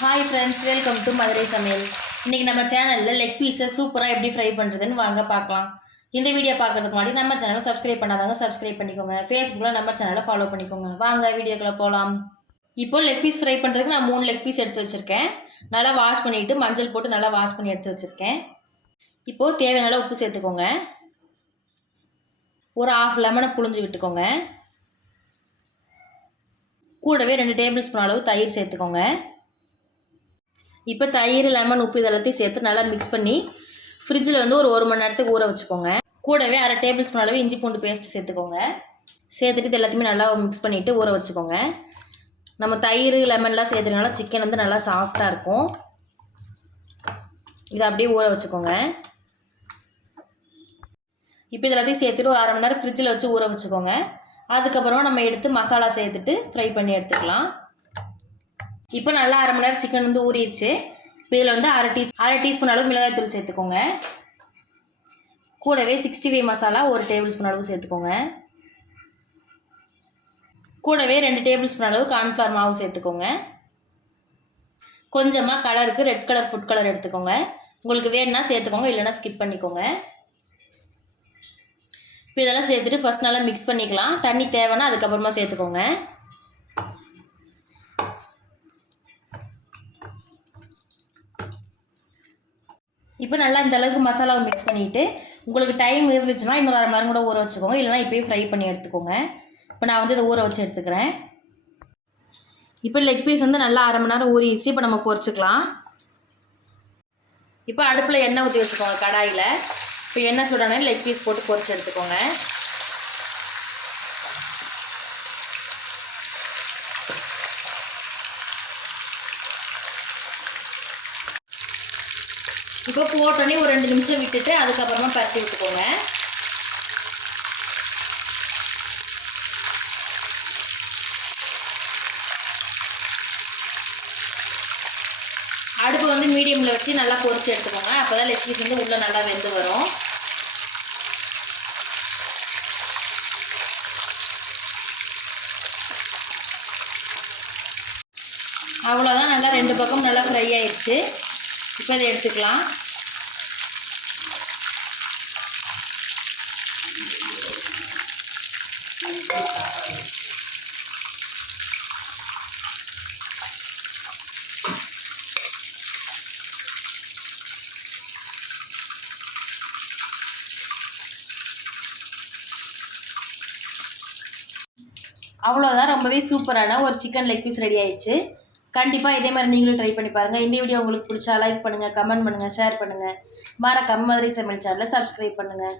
Hi friends welcome to Madurai சமையல் இன்றைக்கி நம்ம சேனலில் லெக் பீஸை சூப்பராக எப்படி ஃப்ரை பண்ணுறதுன்னு வாங்க பார்க்கலாம். இந்த வீடியோ பார்க்கறதுக்கு முன்னாடி நம்ம சேனலை சப்ஸ்கிரைப் பண்ணாதாங்க சப்ஸ்கிரைப் பண்ணிக்கோங்க. ஃபேஸ்புக்கில் நம்ம சேனலை ஃபாலோ பண்ணிக்கோங்க. வாங்க வீடியோக்குள்ளே போகலாம் இப்போ லெக் பீஸ் ஃப்ரை பண்ணுறதுக்கு நான் மூணு லெக் பீஸ் எடுத்து வச்சுருக்கேன். நல்லா வாஷ் பண்ணிவிட்டு மஞ்சள் போட்டு நல்லா வாஷ் பண்ணி எடுத்து வச்சுருக்கேன். இப்போது தேவையான அளவு உப்பு சேர்த்துக்கோங்க. ஒரு ஆஃப் லெமனை புழிஞ்சு விட்டுக்கோங்க. கூடவே ரெண்டு டேபிள் ஸ்பூன் அளவு தயிர் சேர்த்துக்கோங்க. இப்போ தயிர் லெமன் உப்பு இதெல்லாத்தையும் சேர்த்து நல்லா மிக்ஸ் பண்ணி ஃப்ரிட்ஜில் வந்து ஒரு ஒரு மணி நேரத்துக்கு ஊற வச்சுக்கோங்க. கூடவே அரை டேபிள் ஸ்பூன் அளவு இஞ்சி பூண்டு பேஸ்ட் சேர்த்துக்கோங்க. சேர்த்துட்டு இது எல்லாத்தையுமே நல்லா மிக்ஸ் பண்ணிவிட்டு ஊற வச்சுக்கோங்க. நம்ம தயிர் லெமன்லாம் சேர்த்துனால சிக்கன் வந்து நல்லா சாஃப்டாக இருக்கும். இதை அப்படியே ஊற வச்சுக்கோங்க. இப்போ இது எல்லாத்தையும் சேர்த்துட்டு ஒரு அரை மணி நேரம் ஃப்ரிட்ஜில் வச்சு ஊற வச்சுக்கோங்க. அதுக்கப்புறமா நம்ம எடுத்து மசாலா சேர்த்துட்டு ஃப்ரை பண்ணி எடுத்துக்கலாம். இப்போ நல்லா அரை மணி நேரம் சிக்கன் வந்து ஊறிடுச்சு. இப்போ இதில் வந்து அரை டீஸ் அரை டீஸ்பூன் அளவு மிளகாய்த்தூள் சேர்த்துக்கோங்க. கூடவே சிக்ஸ்டி ஃபைவ் மசாலா ஒரு டேபிள் ஸ்பூன் அளவு சேர்த்துக்கோங்க. கூடவே ரெண்டு டேபிள் ஸ்பூன் அளவு கார்ன்ஃப்ளவர் மாவு சேர்த்துக்கோங்க. கொஞ்சமாக கலருக்கு ரெட் கலர் ஃபுட் கலர் எடுத்துக்கோங்க. உங்களுக்கு வேணும்னா சேர்த்துக்கோங்க இல்லைன்னா ஸ்கிப் பண்ணிக்கோங்க. இப்போ இதெல்லாம் சேர்த்துட்டு ஃபஸ்ட் நல்லா மிக்ஸ் பண்ணிக்கலாம். தண்ணி தேவைன்னா அதுக்கப்புறமா சேர்த்துக்கோங்க. இப்போ நல்லா இந்த அளவுக்கு மசாலாவை மிக்ஸ் பண்ணிவிட்டு உங்களுக்கு டைம் இருந்துச்சுன்னா இன்னொரு அரை மணி நேரம் கூட ஊற வச்சுக்கோங்க. இல்லைனா இப்போயே ஃப்ரை பண்ணி எடுத்துக்கோங்க. இப்போ நான் வந்து இதை ஊற வச்சு எடுத்துக்கிறேன். இப்போ லெக் பீஸ் வந்து நல்லா அரை மணி நேரம் ஊறிடுச்சு. இப்போ நம்ம பொறிச்சிக்கலாம் இப்போ அடுப்பில் எண்ணெய் ஊற்றி வச்சுக்கோங்க கடாயில். இப்போ எண்ணெய் சுடனே லெக் பீஸ் போட்டு பொறிச்சு எடுத்துக்கோங்க. இப்போ போட்டோன்னே ஒரு ரெண்டு நிமிஷம் விட்டுட்டு அதுக்கப்புறமா பரட்டி விட்டுக்கோங்க. அடுப்பு வந்து மீடியமில் வச்சு நல்லா பொரிச்சு எடுத்துக்கோங்க. அப்போ தான் லெக் பீஸ் வந்து உள்ளே நல்லா வெந்து வரும். அவ்வளோதான் நல்லா ரெண்டு பக்கம் நல்லா ஃப்ரை ஆயிடுச்சு. இப்போ இதை எடுத்துக்கலாம். அவ்வளோதான் ரொம்பவே சூப்பரான ஒரு சிக்கன் லெக் பீஸ் ரெடி ஆயிடுச்சு. கண்டிப்பாக இதே மாதிரி நீங்களும் ட்ரை பண்ணி பாருங்கள் இந்த வீடியோ உங்களுக்கு பிடிச்சா லைக் பண்ணுங்கள் கமெண்ட் பண்ணுங்கள் ஷேர் பண்ணுங்கள் மறக்காம மதுரை சமையல் சேனலை சப்ஸ்கிரைப் பண்ணுங்கள்